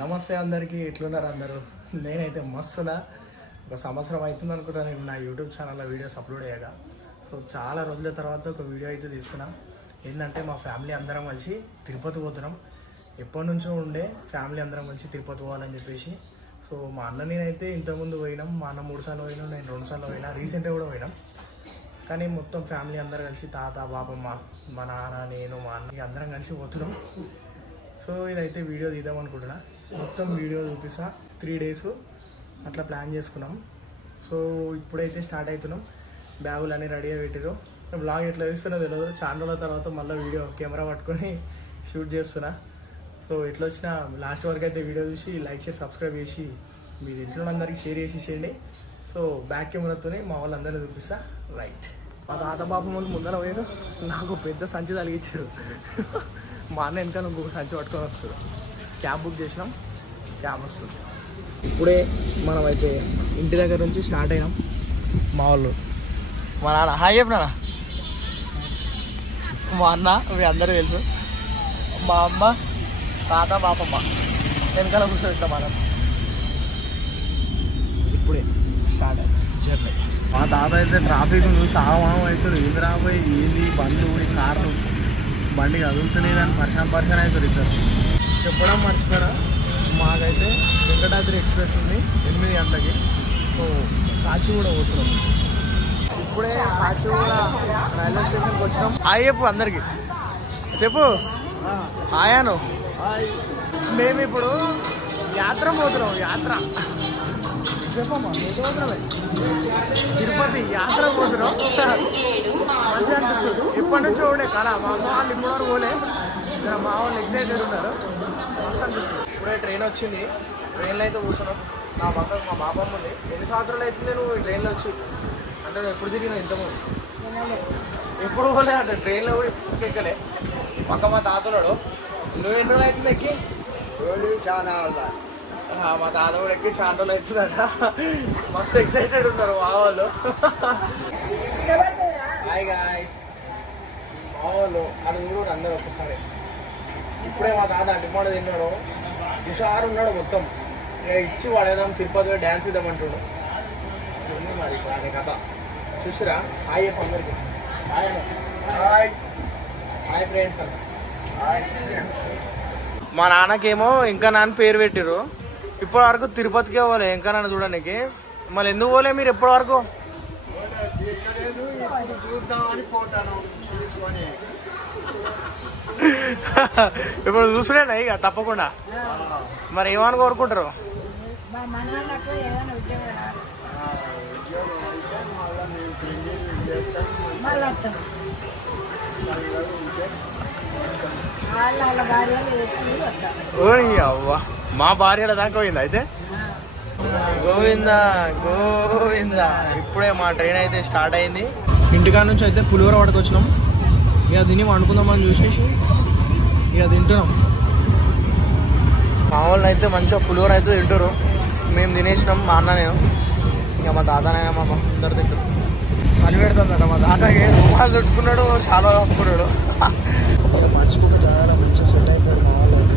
నమస్తే అందరికీ, ఎట్లున్నారు అందరూ? నేనైతే మస్తున్నా. ఒక సంవత్సరం అవుతుంది అనుకుంటా నేను నా యూట్యూబ్ ఛానల్లో వీడియోస్ అప్లోడ్ అయ్యాక. సో చాలా రోజుల తర్వాత ఒక వీడియో అయితే తీస్తున్నాం. ఏంటంటే మా ఫ్యామిలీ అందరం కలిసి తిరుపతి పోతున్నాం. ఎప్పటి నుంచో ఉండే ఫ్యామిలీ అందరం కలిసి తిరుపతి పోవాలని చెప్పేసి. సో మా అన్న నేనైతే ఇంతకుముందు పోయినాం. మా అన్న 3 సార్లు పోయినాం, నేను 2 సార్లు పోయినా, రీసెంట్గా కూడా పోయినాం. కానీ మొత్తం ఫ్యామిలీ అందరం కలిసి తాత బాబమ్మ మా నాన్న నేను మా అన్న అందరం కలిసి పోతున్నాం. సో ఇదైతే వీడియో తీద్దాం అనుకుంటున్నా. మొత్తం వీడియో చూపిస్తా. 3 డేస్ అట్లా ప్లాన్ చేసుకున్నాం. సో ఇప్పుడైతే స్టార్ట్ అవుతున్నాం. బ్యాగులు అన్నీ రెడీగా పెట్టారు. బ్లాగ్ ఎట్లా తీస్తున్నా తెలియదు. చాలా రోజుల తర్వాత మళ్ళీ వీడియో కెమెరా పట్టుకొని షూట్ చేస్తున్నా. సో ఎట్లా వచ్చినా లాస్ట్ వరకు అయితే వీడియో చూసి లైక్ చేసి సబ్స్క్రైబ్ చేసి మీ తెలిసిన అందరికీ షేర్ చేసేయండి. సో బ్యాక్ కెమెరాతోనే మా వాళ్ళందరినీ చూపిస్తా. రైట్, మా తాత బాబు వాళ్ళు ముందర పోయారు. నాకు పెద్ద సంచి తలిగించారు. మా అన్న వెనక ఇంకొక సంచి పట్టుకొని వస్తారు. క్యాబ్ బుక్ చేసినాం, క్యాబ్ వస్తుంది. ఇప్పుడే మనం అయితే ఇంటి దగ్గర నుంచి స్టార్ట్ అయినాం. మా వాళ్ళు మా నాన్న హాయ్ చెప్పినా, మా అన్న మీ అందరూ తెలుసు, మా అమ్మ తాత బాపమ్మ వెనకాల కూర్చోబెట్టాం మనం. ఇప్పుడే స్టార్ట్ అయింది జర్నీ. మా తాత అయితే ట్రాఫిక్ చూసి ఆగమాగం అవుతారు. ఏంది రాబోయి ఏంది బండ్లు కార్లు బండి కదులుతున్నాయి పరిశాన్ అవుతారు ఇద్దరు. చెప్పడం మర్చిపోయినా, మాకైతే వెంకటాద్రి ఎక్స్ప్రెస్ ఉంది 8 గంటలకి. సో కాచిగూడ పోతున్నాం. ఇప్పుడే కాచిగూడ రైల్వే స్టేషన్కి వచ్చినాం. హాయ్ చెప్పు అందరికి, చెప్పు హాయాను. మేము ఇప్పుడు యాత్ర పోతున్నాం. యాత్ర చెప్పమ్మా, పోతున్నామే తిరుపతి యాత్ర పోతున్నాం. మంచిగా అనిపిస్తుంది. ఎప్పటి నుంచో ఉండే కళ. మా అమ్మ వాళ్ళు ఇప్పటివరకు పోలే. మా వాళ్ళు ఎక్సైటెడ్ ఉన్నారు. మస్తు అనిపిస్తుంది. ఇప్పుడే ట్రైన్ వచ్చింది. ట్రైన్లో అయితే కూర్చున్నాం. నా పక్కకు మా బాబమ్మ ఉంది. ఎన్ని సంవత్సరాలు అవుతుంది నువ్వు ఈ ట్రైన్లో వచ్చి? అంటే ఎప్పుడు తిరిగినా ఇంతకుముందు ఎప్పుడు పోలే అంటే ట్రైన్లో కూడా ఎక్కలే. పక్క మా తాతన్నాడు. నువ్వు ఎన్ని రోజులు అవుతుంది ఎక్కి? మా తాత కూడా ఎక్కి చాలా రోజులు అవుతుందట. మస్తు ఎక్సైటెడ్ ఉన్నారు మా వాళ్ళు. హాయ్ గాయ్స్, మా వాళ్ళు అడుగురు అందరూ ఒక్కసారి. ఇప్పుడే మా తాత అడ్డుమాడ తిన్నాడు. హుషారు ఉన్నాడు మొత్తం. ఇచ్చి వాడేదాం తిరుపతి డ్యాన్స్ ఇద్దామంటాడు. మరి ఇప్పుడు అనే కథ చూసిరా. హాయ్ చెప్పు అందరికి. హాయ్ హాయ్ హాయ్ ఫ్రెండ్స్ అన్న. మా నాన్నకేమో ఇంకా నాన్న పేరు పెట్టిరు. ఇప్పటి వరకు తిరుపతికే పోలే ఇంకా నాన్న చూడడానికి. మళ్ళీ ఎందుకు పోలే మీరు ఎప్పటి వరకు? ఇప్పుడు చూసుకునేనా ఇక తప్పకుండా. మరి ఏమని కోరుకుంటారు? అవ్వా, మా భార్యల దాకా పోయింది అయితే. గోవిందా గోవిందా. ఇప్పుడే మా ట్రైన్ అయితే స్టార్ట్ అయింది. ఇంటికాడ నుంచి అయితే పులిహోర పట్టుకొచ్చినాం. ఇక తిని వండుకుందామని చూసేసి ఇక తింటున్నాం. మా వాళ్ళు అయితే మంచిగా పులిహోర అయితే తింటారు. మేము తినేసినాం, మా అన్న నేను. ఇక మా తాతనైనా మా అమ్మ అందరు తింటారు. చలి పెడుతుందట మా తాతకి. రూపాయలు చుట్టుకున్నాడు, చాలా కప్పుకున్నాడు. ఇక మంచుకుంటూ చాలా మంచిగా సెట్ అయిపోయాడు మా వాళ్ళు అయితే.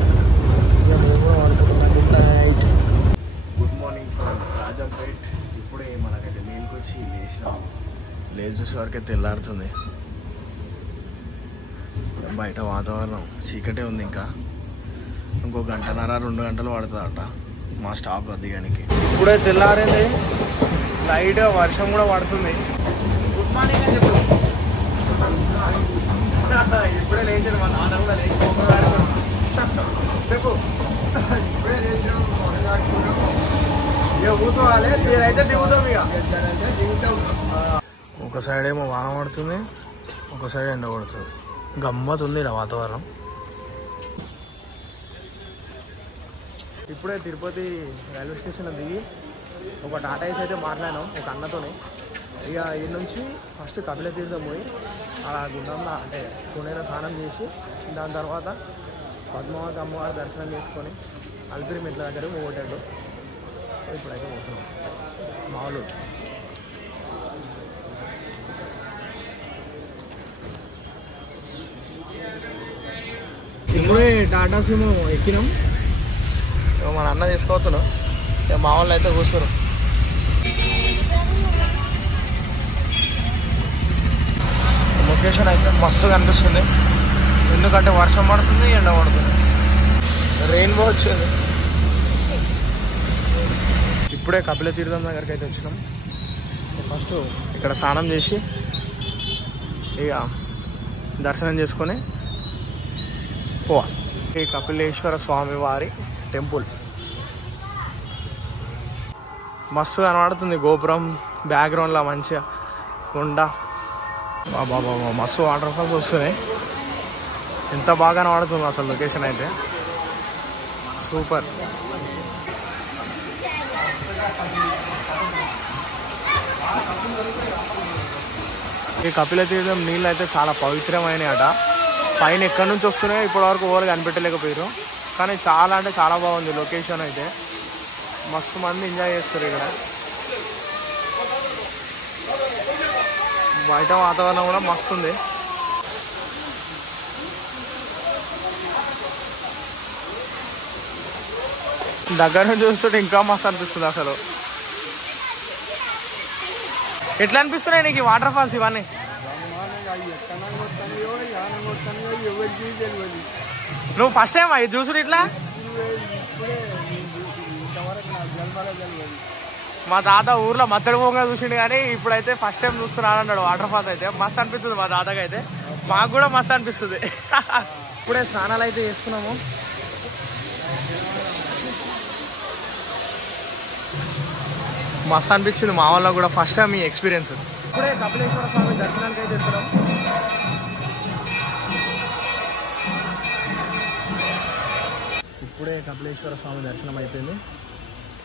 ఇక మేము కూడా అనుకుంటున్నా. Good night, good morning from Rajampet. ఇప్పుడే మనకైతే మేలుకి వచ్చి లేచినాం. లేచి చూసే వరకే తెల్లారుతుంది. బయట వాతావరణం చీకటే ఉంది. ఇంకా ఇంకో 1.5-2 గంటలు పడుతుందట మా స్టాప్ దిగడానికి. ఇప్పుడే తెల్లారింది. లైట్గా వర్షం కూడా పడుతుంది. గుడ్ మార్నింగ్ అని చెప్పు. ఇప్పుడే లేచాడు మా నాన్న కూడా లేచి చెప్పు. ఇప్పుడే లేచాం. ఇక కూర్చోవాలి. నేనైతే దిగుతాం. ఇక దిగుతాం. ఒక సైడ్ ఏమో వాన పడుతుంది, ఒక సైడ్ ఎండ పడుతుంది. గమ్మత్ ఉంది ఇలా వాతావరణం. ఇప్పుడే తిరుపతి రైల్వే స్టేషన్లో దిగి ఒక టాటా ఏసీ అయితే మాట్లాడాం ఒక అన్నతోనే. ఇక ఈ నుంచి ఫస్ట్ కపిల తీర్థం పోయి అలా గుండంలో అంటే పుణేలో స్నానం చేసి దాని తర్వాత పద్మావతి అమ్మవారి దర్శనం చేసుకొని అల్పిరి మెట్ల దగ్గర పోగొట్టాడు. ఇప్పుడైతే పోతున్నాం మామూలు. ఇప్పుడే టాటా సిమ్ ఎక్కినాం. మన అన్న తీసుకోవచ్చును. మా వాళ్ళు అయితే కూర్చోరు. లొకేషన్ అయితే మస్తుగా అనిపిస్తుంది. ఎందుకంటే వర్షం పడుతుంది, ఎండ పడుతుంది, రెయిన్బో వచ్చింది. ఇప్పుడే కపిల తీర్థం దగ్గరికి అయితే వచ్చినాం. ఫస్ట్ ఇక్కడ స్నానం చేసి ఇక దర్శనం చేసుకొని పోవాలి. ఈ కపిలేశ్వర స్వామి వారి టెంపుల్ మస్తు కనబడుతుంది. గోపురం బ్యాక్గ్రౌండ్లో మంచిగా కొండ, బాబా మస్తు వాటర్ ఫాల్స్ వస్తున్నాయి. ఎంత బాగా కనబడుతుంది అసలు లొకేషన్ అయితే సూపర్. ఈ కపిల తీర్థం నీళ్ళు అయితే చాలా పవిత్రమైనవి అట. పైన ఎక్కడి నుంచి వస్తున్నాయో ఇప్పటి వరకు ఎవరు కనిపెట్టలేకపోయారు. కానీ చాలా అంటే చాలా బాగుంది లొకేషన్ అయితే. మస్తు మంది ఎంజాయ్ చేస్తారు ఇక్కడ. బయట వాతావరణం కూడా మస్తు ఉంది. దగ్గర నుంచి చూస్తుంటే ఇంకా మస్తు అనిపిస్తుంది అసలు. ఎట్లా అనిపిస్తున్నాయి నీకు వాటర్ ఫాల్స్ ఇవన్నీ? నువ్వు ఫస్ట్ టైం అవి చూసుడు ఇట్లా? మా తాత ఊర్లో మత్తడి పొంగ చూసిండు కానీ ఇప్పుడైతే ఫస్ట్ టైం చూస్తున్నాడు అన్నాడు వాటర్ ఫాల్స్ అయితే. మస్తు అనిపిస్తుంది మా తాతకి అయితే. మాకు కూడా మస్తు అనిపిస్తుంది. ఇప్పుడే స్నానాలు అయితే చేసుకున్నాము. మస్తు అనిపించింది మా వాళ్ళకి కూడా ఫస్ట్ టైం ఈ ఎక్స్పీరియన్స్. ఇప్పుడే కపిలేశ్వర స్వామి దర్శనానికి అయితే వెళ్తున్నాం. ఇప్పుడే కపిలేశ్వర స్వామి దర్శనం అయిపోయింది.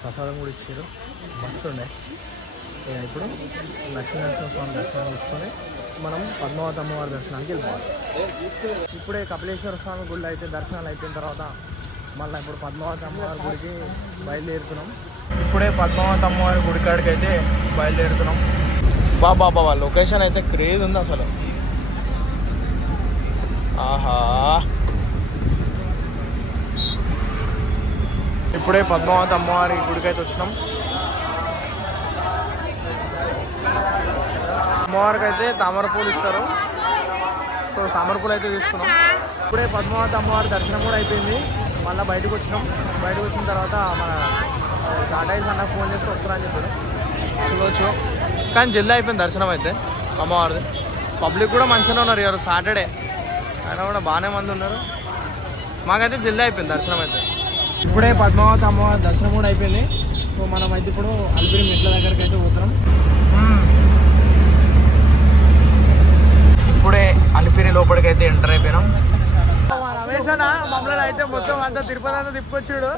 ప్రసాదం కూడా ఇచ్చారు. మస్తు ఉండే. ఇప్పుడు లక్ష్మీనరసింహ స్వామి దర్శనం తీసుకొని మనం పద్మావతి అమ్మవారి దర్శనానికి వెళ్ళిపోవాలి. ఇప్పుడే కపిలేశ్వర స్వామి గుళ్ళు అయితే దర్శనాలు అయిపోయిన తర్వాత మళ్ళీ ఇప్పుడు పద్మావతి అమ్మవారి గుడికి బయలుదేరుతున్నాం. ఇప్పుడే పద్మావతి అమ్మవారి గుడి కాడికి అయితే బయలుదేరుతున్నాం. బాబా లొకేషన్ అయితే క్రేజ్ ఉంది అసలు. ఆహా, ఇప్పుడే పద్మావతి అమ్మవారి గుడికి అయితే వచ్చినాం. అమ్మవారికి అయితే తామర పూలు ఇస్తారు. సో తామర పూలు అయితే తీసుకున్నాం. ఇప్పుడే పద్మావతి అమ్మవారి దర్శనం కూడా అయిపోయింది. మళ్ళీ బయటకు వచ్చినాం. బయటకు వచ్చిన తర్వాత మన టాటాయిస్ అన్న ఫోన్ చేసి వస్తారని చెప్పాడు. చూడవచ్చు. కానీ జల్దీ అయిపోయింది దర్శనం అయితే అమ్మవారిది. పబ్లిక్ కూడా మంచిగానే ఉన్నారు. ఎవరు సాటర్డే అయినా కూడా బాగానే మంది ఉన్నారు. మాకైతే జల్దీ అయిపోయింది దర్శనం అయితే. ఇప్పుడే పద్మావతి అమ్మవారి దర్శనం కూడా అయిపోయింది. సో మనం అయితే ఇప్పుడు అలిపిరి మెట్ల దగ్గరికి అయితే పోతున్నాం. ఇప్పుడే అలిపిరి లోపలికి అయితే ఎంటర్ అయిపోయినాం. రమేష్ అన్న మమ్మల్ని అయితే మొత్తం అంతా తిరుపతి అంతా తిప్పుకొచ్చాడు.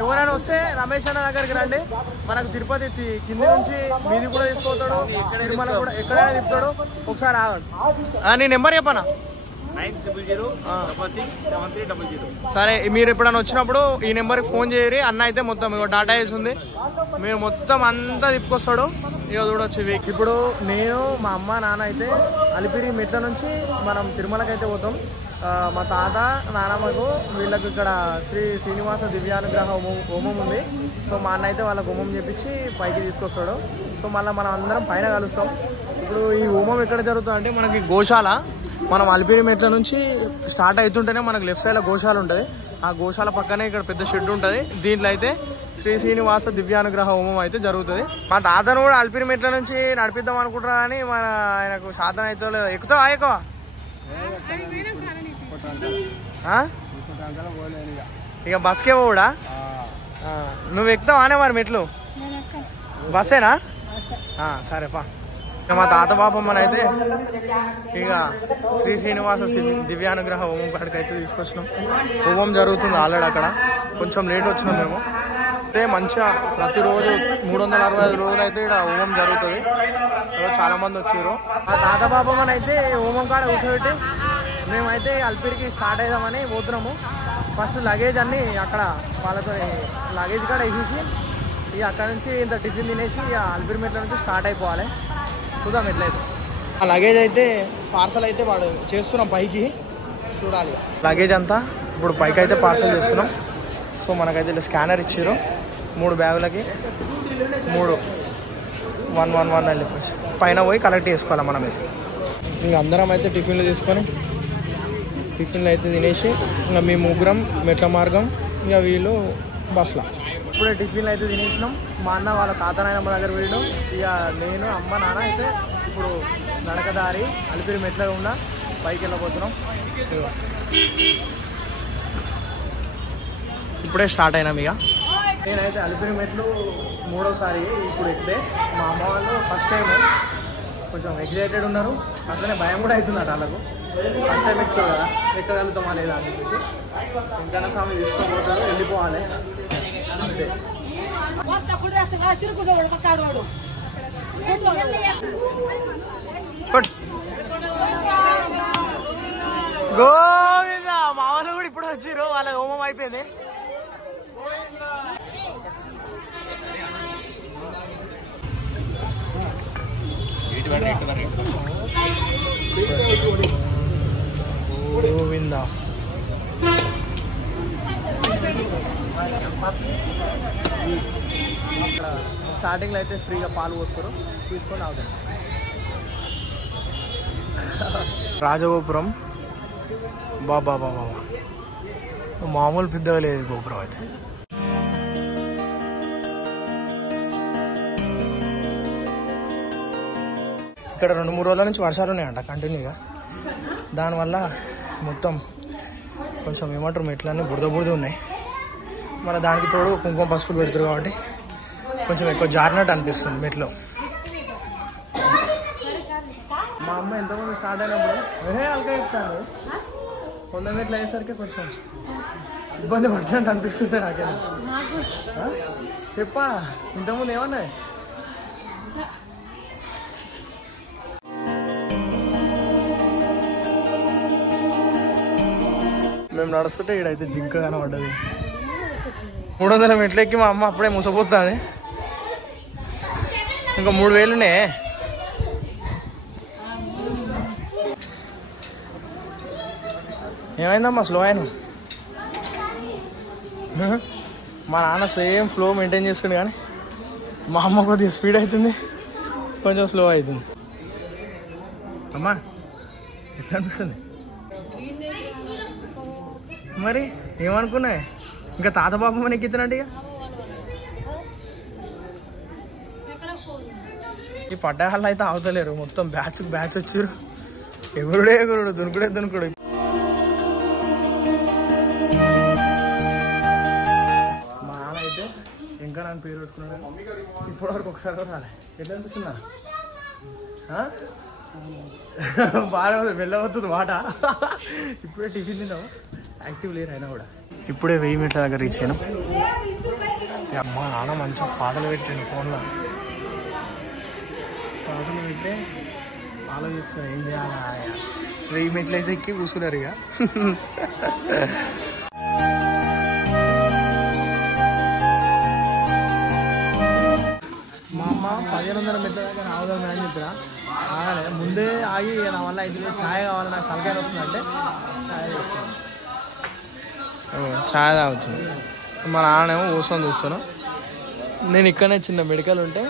ఎవరైనా వస్తే రమేష్ అన్న దగ్గరికి రండి. మనకు తిరుపతి కింద నుంచి మీది కూడా తీసుకుపోతాడు. తిరుమల కూడా ఎక్కడైనా తిప్పుతాడు. ఒకసారి ఆగండి. నీ నెంబర్ చెప్పనా? 900667300. సరే, మీరు ఎప్పుడైనా వచ్చినప్పుడు ఈ నెంబర్కి ఫోన్ చేయరి. అన్న అయితే మొత్తం ఇక డాటా వేసి ఉంది. మీరు మొత్తం అంతా తిప్పుకొస్తాడు. ఇక చూడొచ్చు. ఇప్పుడు నేను మా అమ్మ నాన్న అయితే అలిపిరి మెట్ల నుంచి మనం తిరుమలకి అయితే పోతాం. మా తాత నానమ్మకు వీళ్ళకు ఇక్కడ శ్రీ శ్రీనివాస దివ్యానుగ్రహ హోమం ఉంది. సో మా అన్న అయితే వాళ్ళకి హోమం చేపించి పైకి తీసుకొస్తాడు. సో మళ్ళీ మనం అందరం పైన కలుస్తాం. ఇప్పుడు ఈ హోమం ఎక్కడ జరుగుతుంది అంటే మనకి గోశాల. మనం అలిపిరి మెట్ల నుంచి స్టార్ట్ అవుతుంటేనే మనకు లెఫ్ట్ సైడ్లో గోశాల ఉంటుంది. ఆ గోశాల పక్కనే ఇక్కడ పెద్ద షెడ్ ఉంటుంది. దీంట్లో అయితే శ్రీ శ్రీనివాస దివ్యానుగ్రహ హోమం అయితే జరుగుతుంది. మా తాతను కూడా అలిపిరి మెట్ల నుంచి నడిపిద్దాం అనుకుంటున్నా కానీ మన ఆయనకు సాధన అయితే ఎక్కుతావా ఎక్కువ? ఇక బస్కే పోవుడా? నువ్వు ఎక్కుతావానే మరి మెట్లు? బస్సేనా? సరేపా. మా తాత బాపమ్మని అయితే ఇక శ్రీ శ్రీనివాస దివ్యానుగ్రహ హోమం కాడికి అయితే తీసుకొచ్చినాం. హోమం జరుగుతుంది ఆల్రెడీ అక్కడ. కొంచెం లేట్ వచ్చినాం మేము. అయితే మంచిగా ప్రతిరోజు 365 రోజులు అయితే ఇక్కడ హోమం జరుగుతుంది. చాలా మంది వచ్చారు. ఆ తాత బాపమ్మని అయితే హోమం కాడ కూర్చోబెట్టి మేమైతే అలిపిరికి స్టార్ట్ అవుదామని పోతున్నాము. ఫస్ట్ లగేజ్ అన్నీ అక్కడ వాళ్ళతో లగేజ్ కాడ వేసేసి ఇక అక్కడ నుంచి ఇంత టిఫిన్ తినేసి ఇక అలిపిరి మెట్ల నుంచి స్టార్ట్ అయిపోవాలి. చూద్దాం ఎట్లయితే. ఆ లగేజ్ అయితే పార్సల్ అయితే వాడు చేస్తున్నాం పైకి. చూడాలి. లగేజ్ అంతా ఇప్పుడు పైకి అయితే పార్సల్ చేస్తున్నాం. సో మనకైతే ఇలా స్కానర్ ఇచ్చారు 3 బ్యాగులకి 111 అని చెప్పేసి పైన పోయి కలెక్ట్ చేసుకోవాలి మనం. ఇంకా అందరం అయితే టిఫిన్లు తీసుకొని టిఫిన్లు అయితే తినేసి ఇంకా మీ ముగ్గురం మెట్ల మార్గం, ఇక వీళ్ళు బస్సులో. ఇప్పుడే టిఫిన్లు అయితే తినేసినాం. మా అన్న వాళ్ళ తాత నాయనమ్మ దగ్గర వెళ్ళాం. ఇక నేను అమ్మ నాన్న అయితే ఇప్పుడు నడకదారి అలిపిరి మెట్ల ఉన్న పైకి వెళ్ళబోతున్నాం. ఇప్పుడే స్టార్ట్ అయినాం. ఇక నేనైతే అలిపిరి మెట్లు 3వసారి ఇప్పుడు ఎక్కితే. మా అమ్మ వాళ్ళు ఫస్ట్ టైం కొంచెం ఎగ్జైటెడ్ ఉన్నారు, అట్లనే భయం కూడా అవుతుందట వాళ్ళకు. ఫస్ట్ టైం ఎక్కుతారు కదా, ఎక్కగలుగుతామా లేదా అని చెప్పేసి వెంకన్న స్వామి తీసుకోబోతారు, వెళ్ళిపోవాలి అంతే. గోవింద మా వాళ్ళు కూడా ఇప్పుడు వచ్చారు, వాళ్ళ హోమం అయిపోయింది. గోవింద స్టార్టింగ్లో అయితే ఫ్రీగా పాలు పోస్తారు, తీసుకొని అవుతాయి. రాజగోపురం బాబా బాబా మామూలు పెద్దగా లేదు గోపురం అయితే. ఇక్కడ 2-3 రోజుల నుంచి వర్షాలు ఉన్నాయంట కంటిన్యూగా. దానివల్ల మొత్తం కొంచెం ఏమంటారు మెట్లన్నీ బురద ఉన్నాయి. మన దానికి తోడు కుంకుమ పసుపులు పెడతారు కాబట్టి కొంచెం ఎక్కువ జారినట్టు అనిపిస్తుంది మెట్లు. మా అమ్మ ఎంతమంది స్టార్ట్ అయినప్పుడు అలకా ఇస్తాను 100 మెట్లు అయ్యేసరికి కొంచెం ఇబ్బంది పడినట్టు అనిపిస్తుంది నాకేమో. చెప్పా ఇంతకుముందు ఏమన్నాయి? మేము నడుస్తుంటే ఈడైతే జింక కనబడ్డది. 300 మెట్లు ఎక్కి మా అమ్మ అప్పుడే మూసపోతుంది. ఇంకా 3000 ఏమైందమ్మా స్లో అయినా? మా నాన్న సేమ్ ఫ్లో మెయింటైన్ చేస్తుండే కానీ మా అమ్మ కొద్దిగా స్పీడ్ అవుతుంది, కొంచెం స్లో అవుతుంది. అమ్మా ఎట్లా అనిపిస్తుంది మరి? ఏమనుకున్నాయి ఇంకా తాత బాబు మన ఎక్కితున్నట్టు. ఇక ఈ పడ్డాహాల్లో అయితే అవతలేరు, మొత్తం బ్యాచ్ వచ్చారు. ఎగురుడే ఎగురుడు, దునుకుడు. మా నాన్న అయితే ఇంకా నన్ను పేరు పెట్టుకున్నాడు. ఇప్పటివరకు ఒకసారి కూడా రాలే. ఎట్లా అనిపిస్తుందా? బాగా వెళ్ళవద్దు మాట. ఇప్పుడే టిఫిన్ తిన్నావు, యాక్టివ్ లేరు అయినా కూడా. ఇప్పుడే 1000 మీటర్ల దగ్గర రీచ్ అయినా. అమ్మ నాన్న మంచిగా పాటలు పెట్టాను ఫోన్లో. పాటలు పెట్టి ఆలోచిస్తాను ఏం చేయాలా. 1000 మీటర్లు అయితే ఎక్కి కూర్చున్నారు. ఇక మా అమ్మ 1500 మీటర్ల దగ్గర రావద్దాం అని చెప్పిన ఆగలే. ముందే ఆగి నా వల్ల అయితే ఛాయ్ కావాలి, నాకు తలకాయ వస్తుందంటే ఛాయ్ తాగుతుంది. మా నాన్నేమో కూర్చొని చూస్తాను. నేను ఇక్కడనే చిన్న మెడికల్ ఉంటే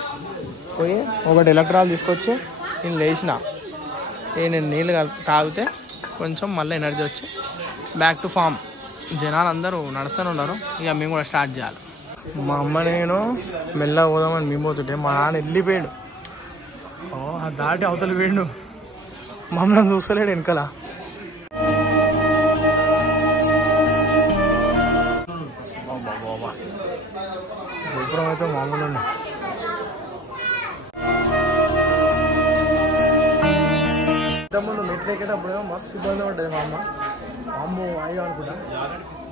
పోయి ఒకటి ఎలక్ట్రాల్ తీసుకొచ్చి నేను లేచిన నేను నీళ్ళు తాగితే కొంచెం మళ్ళీ ఎనర్జీ వచ్చి బ్యాక్ టు ఫామ్. జనాలు అందరూ నడుస్తూనే ఉన్నారు, ఇక మేము కూడా స్టార్ట్ చేయాలి. మా అమ్మ నేను మెల్లగా పోదామని మేము పోతుంటే మా నాన్న వెళ్ళిపోయాడు. దాటి అవతలి పోయిండు, మమ్మల్ని చూస్తలేడు వెనకాల. గోపురం అయితే మామూలు ఉండే. ఇంతకుముందు మెట్లు ఎక్కేటప్పుడు మస్తు ఇబ్బంది పడ్డది మా అమ్మ అయ్యో అనుకుంటా.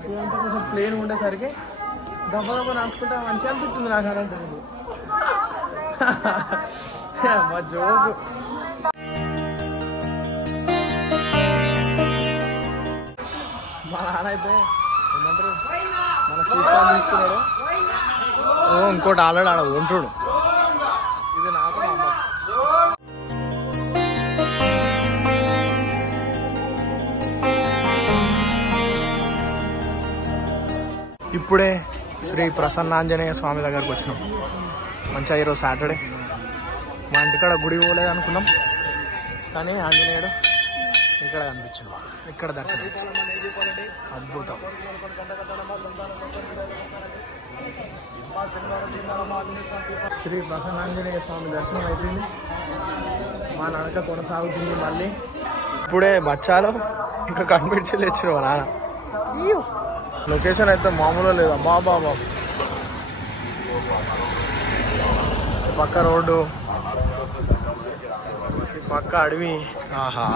ఏంటంటే కొంచెం ప్లేన్ ఉండేసరికి దెబ్బ నడుచుకుంటా మంచిగా అనిపిస్తుంది నాకు. అలాంటి మా జోకు. మా నాన్న అయితే ఏమంటారు మన స్వీట్ కార్న్ తీసుకున్నాడు. ఇంకోటి ఆల్రెడీ ఆడ ఉంటుడు. ఇది నాకు మా అమ్మ. ఇప్పుడే శ్రీ ప్రసన్నాంజనేయ స్వామి దగ్గరకు వచ్చినాం. మంచిగా ఈరోజు సాటర్డే. మా ఇంటికాడ గుడి పోలేదు అనుకున్నాం, కానీ ఆంజనేయుడు ఇక్కడ కనిపించింది. ఇక్కడ దర్శనం అద్భుతం. శ్రీ ప్రసన్నాంజనేయ స్వామి దర్శనం అయిపోయింది. మా నడక కొనసాగుతుంది. మళ్ళీ ఇప్పుడే బచ్చాలు ఇంకా కనిపించి తెచ్చిన మా నాన్న. లొకేషన్ అయితే మామూలుగా లేదు. బాబా పక్క రోడ్డు, పక్క అడవి. ఆహా,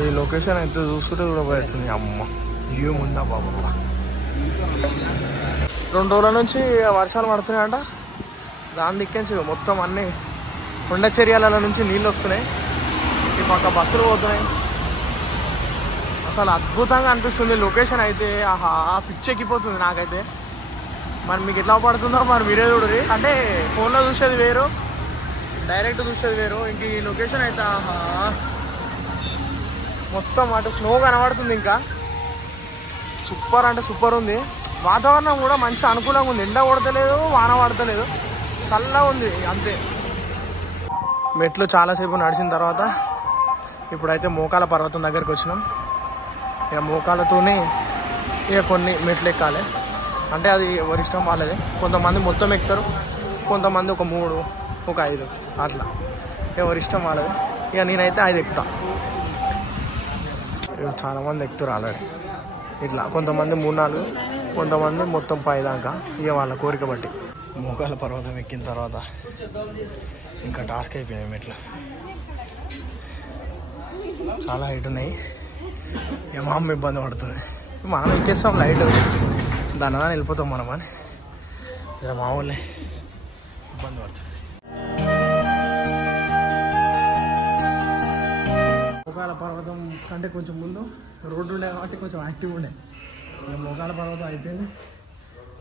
ఈ లొకేషన్ అయితే చూస్తుంటే కూడా పోతుంది. అమ్మ ఏముందా బాబా. 2 రోజుల నుంచి వర్షాలు పడుతున్నాయంట. దాని దిక్కించి మొత్తం అన్ని కొండ చర్యల నుంచి నీళ్ళు వస్తున్నాయి. ఈ పక్క బస్సులు పోతున్నాయి. అసలు అద్భుతంగా అనిపిస్తుంది లొకేషన్ అయితే. ఆహా, పిచ్చెక్కిపోతుంది నాకైతే. మరి మీకు ఎట్లా పడుతుందో మరి మీరే చూడరు. అంటే ఫోన్లో చూసేది వేరు, డైరెక్ట్ చూసేది వేరు. ఇంక ఈ లొకేషన్ అయితే ఆహా, మొత్తం అటు స్నో కనబడుతుంది. ఇంకా సూపర్ అంటే సూపర్ ఉంది. వాతావరణం కూడా మంచి అనుకూలంగా ఉంది. ఎండ పడతలేదు, వాన పడతలేదు, చల్లగా ఉంది అంతే. మెట్లు చాలాసేపు నడిచిన తర్వాత ఇప్పుడైతే మోకాల పర్వతం దగ్గరికి వచ్చినాం. ఇక మోకాలతోనే ఇక కొన్ని మెట్లు ఎక్కాలి. అంటే అది ఎవరి ఇష్టం వాళ్ళది. కొంతమంది మొత్తం ఎక్కుతారు, కొంతమంది ఒక 3, ఒక 5 అట్లా ఎవరి ఇష్టం వాళ్ళది. ఇక నేనైతే 5 ఎక్కుతా. చాలామంది ఎక్కుతారు ఆల్రెడీ. ఇట్లా కొంతమంది 3-4, కొంతమంది మొత్తం 10 దాకా. ఇక వాళ్ళ కోరిక బట్టి. మోకాల పర్వతం ఎక్కిన తర్వాత ఇంకా టాస్క్ అయిపోయింది. మెట్లు చాలా హైట్ ఉన్నాయి. ఇక మా అమ్మ ఇబ్బంది పడుతుంది. మనం ఎక్కేస్తాం లైట్, దాని వెళ్ళిపోతాం మనం అని. జర మా ఊళ్ళే ఇబ్బంది పడుతుంది. మోకాల పర్వతం కంటే కొంచెం ముందు రోడ్డు ఉండే కాబట్టి కొంచెం యాక్టివ్ ఉండే. ఇక మోకాల పర్వతం అయిపోయింది.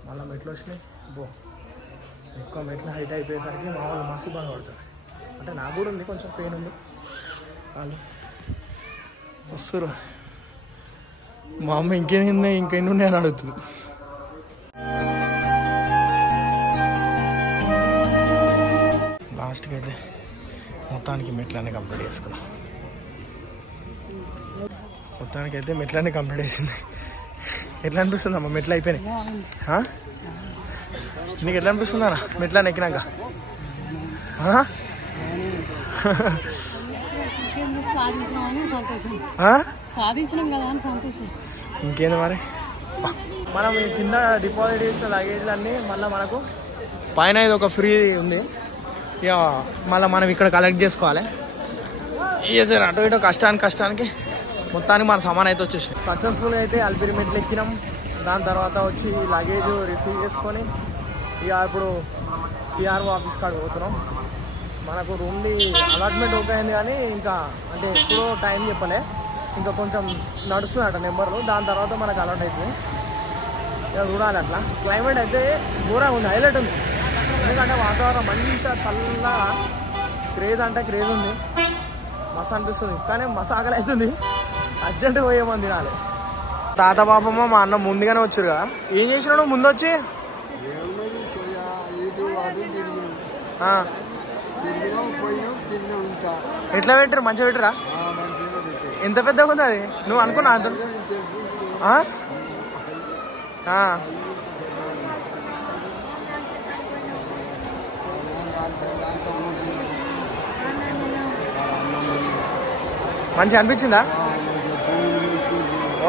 మళ్ళీ మెట్లు వచ్చినాయి. ఎక్కువ మెట్లు హైట్ అయిపోయేసరికి మా వాళ్ళు మస్తు ఇబ్బంది పడుతుంది. అంటే నాకు కూడా ఉంది, కొంచెం పెయిన్ ఉంది. వాళ్ళు వస్తారు. మా అమ్మ ఇంకెన్ని ఉన్నాయని అడుగుతుంది. లాస్ట్కి అయితే మొత్తానికి మెట్లన్నీ కంప్లీట్ చేసుకున్నాం. మొత్తానికి అయితే మెట్లన్నీ కంప్లీట్ చేసింది. ఎట్లా అనిపిస్తుంది అమ్మ మెట్లు అయిపోయినాయి? నీకు ఎట్లా అనిపిస్తుందా మెట్లని ఎక్కినాక? ఇంకేంది మరి. మనం కింద డిపాజిట్ చేసిన లగేజ్లు అన్నీ మళ్ళీ మనకు పైన ఇది ఒక ఫ్రీ ఉంది. ఇక మళ్ళీ మనం ఇక్కడ కలెక్ట్ చేసుకోవాలి. ఇక అటు ఇటు కష్టానికి మొత్తానికి మన సామాన్ అయితే వచ్చేసాయి. సక్సెస్ఫుల్గా అయితే అల్పిరి మెట్లు ఎక్కినాం. దాని తర్వాత వచ్చి లగేజ్ రిసీవ్ చేసుకొని ఇక ఇప్పుడు సిఆర్ఓ ఆఫీస్ కాడికి పోతున్నాం. మనకు రూమ్ది అలాట్మెంట్ ఓకే అయింది, కానీ ఇంకా అంటే ఎప్పుడో టైం చెప్పలే. ఇంకా కొంచెం నడుస్తున్నట్ట నెంబర్లు. దాని తర్వాత మనకు అలాట్ అవుతుంది. ఇక చూడాలి. అట్లా క్లైమేట్ అయితే ఘోరంగా ఉంది, హైలైట్ ఉంది. ఎందుకంటే వాతావరణం మంచిగా చల్లగా క్రేజ్ అంటే క్రేజ్ ఉంది. మస్తు అనిపిస్తుంది, కానీ మస్తు ఆకలి అవుతుంది. అర్జెంట్ పోయేమని తినాలి. తాత పాపమ్మ మా అన్న ముందుగానే వచ్చారు కదా. ఏం చేసినాడు ముందు వచ్చి? ఎట్లా పెట్టారు? మంచిగా పెట్టరా? ఎంత పెద్దగా ఉంది అది? నువ్వు అనుకున్నా అంత? మంచిగా అనిపించిందా?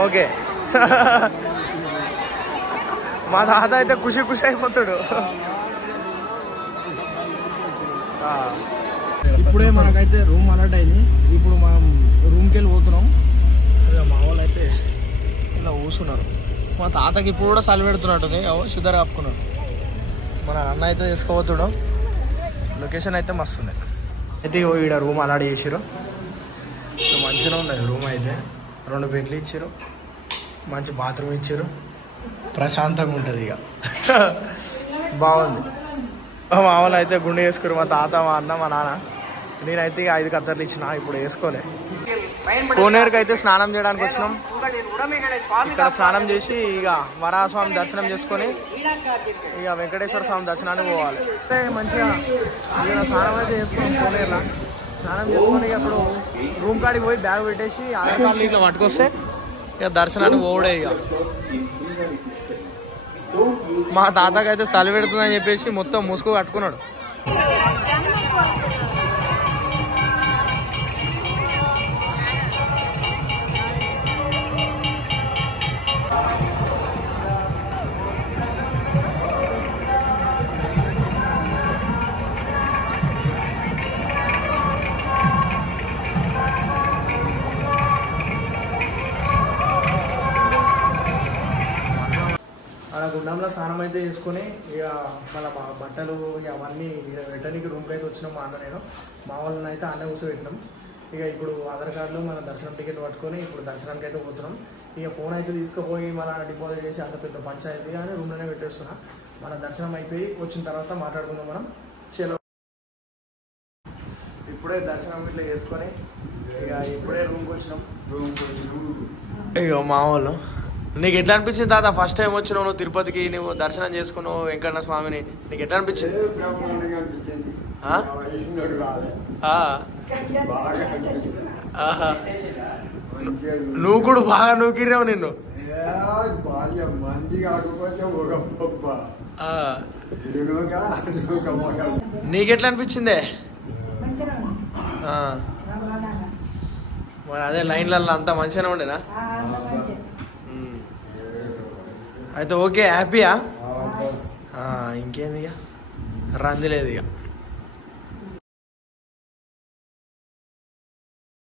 ఓకే. మా తాత అయితే ఖుషి అయిపోతాడు. ఇప్పుడే మనకైతే రూమ్ అలర్ట్ అయింది. ఇప్పుడు మనం రూమ్కి వెళ్ళి పోతున్నాం. మా వాళ్ళు అయితే ఇలా కూర్చున్నారు. మా తాతకి ఇప్పుడు కూడా సలి పెడుతున్నట్టుంది. షుగర్ కప్పుకున్నాడు. మన అన్న అయితే తీసుకోపోతాడు. లొకేషన్ అయితే మస్తుంది. అయితే ఈడ రూమ్ అలర్ట్ చేసారు. మంచిగా ఉన్నది రూమ్ అయితే. 2 బెడ్లు ఇచ్చారు, మంచి బాత్రూమ్ ఇచ్చారు. ప్రశాంతంగా ఉంటుంది. ఇక బాగుంది. మా వాళ్ళు అయితే గుండె వేసుకురు. మా తాత, మా అన్న, మా నాన్న నేనైతే 5 కత్తర్లు ఇచ్చిన, ఇప్పుడు వేసుకోలే. కోనేరుకి అయితే స్నానం చేయడానికి వచ్చినాం. ఇక్కడ స్నానం చేసి ఇక వరాహస్వామి దర్శనం చేసుకొని ఇక వెంకటేశ్వర స్వామి దర్శనానికి పోవాలి. అంటే మంచిగా ఇక స్నానం అయితే చేసుకున్నాం. కోనేరులో స్నానం చేసుకొని అప్పుడు రూమ్ కాడికి పోయి బ్యాగ్ పెట్టేసి ఆధార్ కార్డు ఇట్లా పట్టుకొస్తే ఇక దర్శనానికి పోవడే. ఇక మా తాతకి అయితే చలి పెడుతుందని చెప్పేసి మొత్తం ముసుగు కట్టుకున్నాడు. గుండంలో స్నానం అయితే చేసుకొని ఇక మళ్ళీ బట్టలు ఇక అవన్నీ వెంటనేకి రూమ్కి అయితే వచ్చినాం. మా అన్న నేను మా వాళ్ళని అయితే అన్న కూర్చోబెట్టినాం. ఇక ఇప్పుడు ఆధార్ కార్డులో మన దర్శనం టికెట్ పట్టుకొని ఇప్పుడు దర్శనానికి అయితే పోతున్నాం. ఇక ఫోన్ అయితే తీసుకుపోయి మన డిపాజిట్ చేసి అంత పెద్ద పంచాయతీ కానీ రూమ్లోనే పెట్టేస్తున్నా. మన దర్శనం అయిపోయి వచ్చిన తర్వాత మాట్లాడుకుందాం మనం. చలో ఇప్పుడే దర్శనం ఇట్లా చేసుకొని ఇక ఇప్పుడే రూమ్కి వచ్చినాం. ఇక మా వాళ్ళు నీకు ఎట్లా అనిపించింది తాత? ఫస్ట్ టైం వచ్చినావు నువ్వు తిరుపతికి, నువ్వు దర్శనం చేసుకున్నావు వెంకన్న స్వామిని, నీకు ఎట్లా అనిపించింది? నువ్వు కూడా బాగా నూకిరావు నిన్ను. నీకెట్లా అనిపించిందే? మరి అదే లైన్లలో అంతా మంచిగానే ఉండేనా? అయితే ఓకే, హ్యాపీయా? ఇంకేంది ఇక రంది లేదు ఇక.